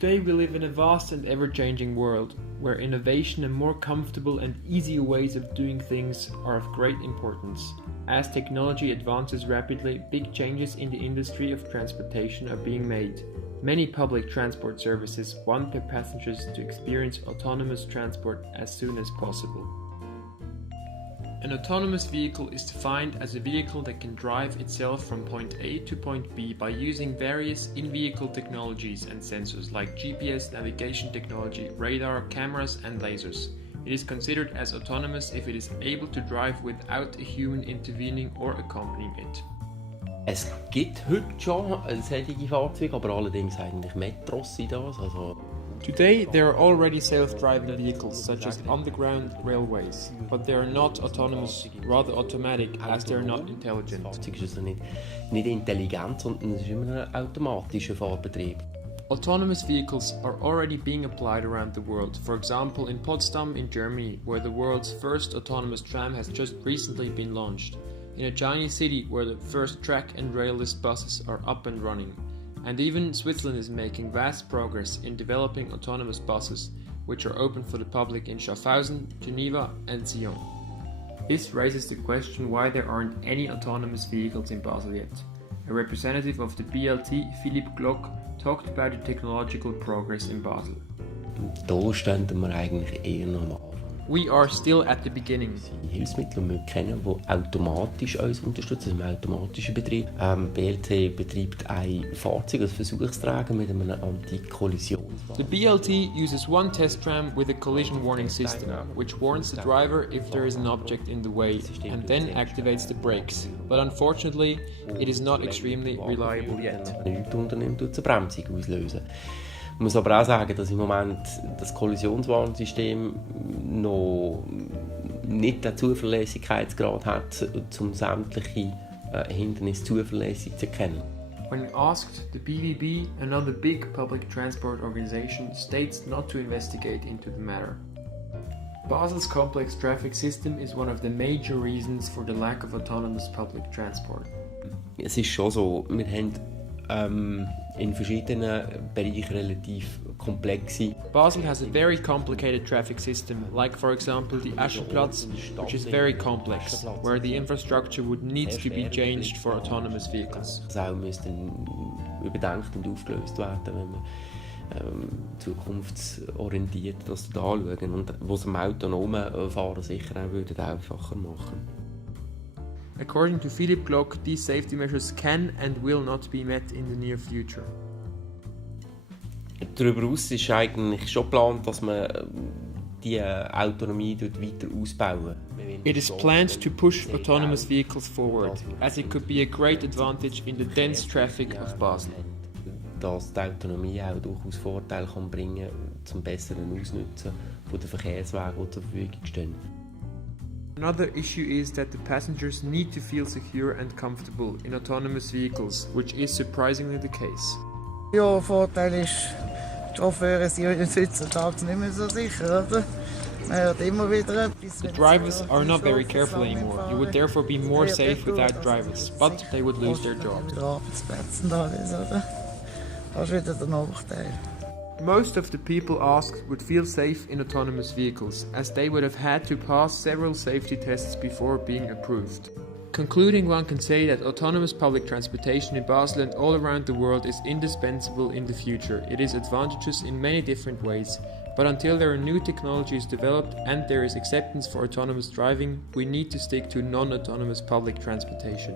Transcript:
Today we live in a vast and ever-changing world, where innovation and more comfortable and easier ways of doing things are of great importance. As technology advances rapidly, big changes in the industry of transportation are being made. Many public transport services want their passengers to experience autonomous transport as soon as possible. An autonomous vehicle is defined as a vehicle that can drive itself from point A to point B by using various in-vehicle technologies and sensors like GPS, navigation technology, radar, cameras and lasers. It is considered as autonomous if it is able to drive without a human intervening or accompanying it. Es gibt heute schon solche Fahrzeuge, aber allerdings eigentlich Metros sind das. Today there are already self-driving vehicles such as underground railways, but they are not autonomous, rather automatic as they are not intelligent. Das Fahrzeug ist also nicht intelligent, sondern es ist immer ein automatischer Fahrbetrieb. Autonomous vehicles are already being applied around the world, for example in Potsdam in Germany, where the world's first autonomous tram has just recently been launched, in a Chinese city where the first track and railless buses are up and running. And even Switzerland is making vast progress in developing autonomous buses, which are open for the public in Schaffhausen, Geneva and Sion. This raises the question why there aren't any autonomous vehicles in Basel yet. A representative of the BLT, Philipp Glock, talked about the technological progress in Basel. Da stehen wir eigentlich eher noch am Anfang. We are still at the beginning. Hilfsmittel, die wir kennen, die automatisch uns unterstützen, also im automatischen Betrieb. BLT betreibt ein Fahrzeug als Versuchsträger mit einem Anti-Kollisionswagen. The BLT uses one test tram with a collision warning system, which warns the driver if there is an object in the way and then activates the brakes. But unfortunately, it is not extremely reliable yet. Nichts unternimmt, tut es eine Bremsung auslösen. Ich muss aber auch sagen, dass im Moment das Kollisionswarnsystem noch nicht den Zuverlässigkeitsgrad hat, um sämtliche Hindernisse zuverlässig zu erkennen. When asked, the BVB, another big public transport organization, states not to investigate into the matter. Basel's complex traffic system is one of the major reasons for the lack of autonomous public transport. Es ist schon so, wir haben in verschiedenen Bereichen relativ komplexe. Basel has a very complicated traffic system, like for example the Aschenplatz, which is very complex, where the infrastructure would need to be changed for autonomous vehicles. Das auch müsste überdenkt und aufgelöst werden, wenn wir zukunftsorientiert das anschauen und was am autonomen Fahren sicher auch einfacher machen. According to Philipp Glock, these safety measures can and will not be met in the near future. Darüber hinaus ist eigentlich schon geplant, dass man die Autonomie weiter ausbauen. It is planned to push autonomous vehicles forward, as it could be a great advantage in the dense traffic of Basel. Dass die Autonomie auch durchaus Vorteile bringen kann zum besseren Ausnutzen der Verkehrswege, die zur Verfügung stehen. Another issue is that the passengers need to feel secure and comfortable in autonomous vehicles, which is surprisingly the case. Ja, Vorteil ist, die Chauffeure sind heutzutage nicht mehr so sicher, oder? Man hört immer wieder etwas. The drivers are not very careful anymore. You would therefore be more safe without drivers, but they would lose their job. Arbeitsplätze und alles, oder? Das ist wieder der Nachteil. Most of the people asked would feel safe in autonomous vehicles, as they would have had to pass several safety tests before being approved. Concluding, one can say that autonomous public transportation in Basel and all around the world is indispensable in the future. It is advantageous in many different ways, but until there are new technologies developed and there is acceptance for autonomous driving, we need to stick to non-autonomous public transportation.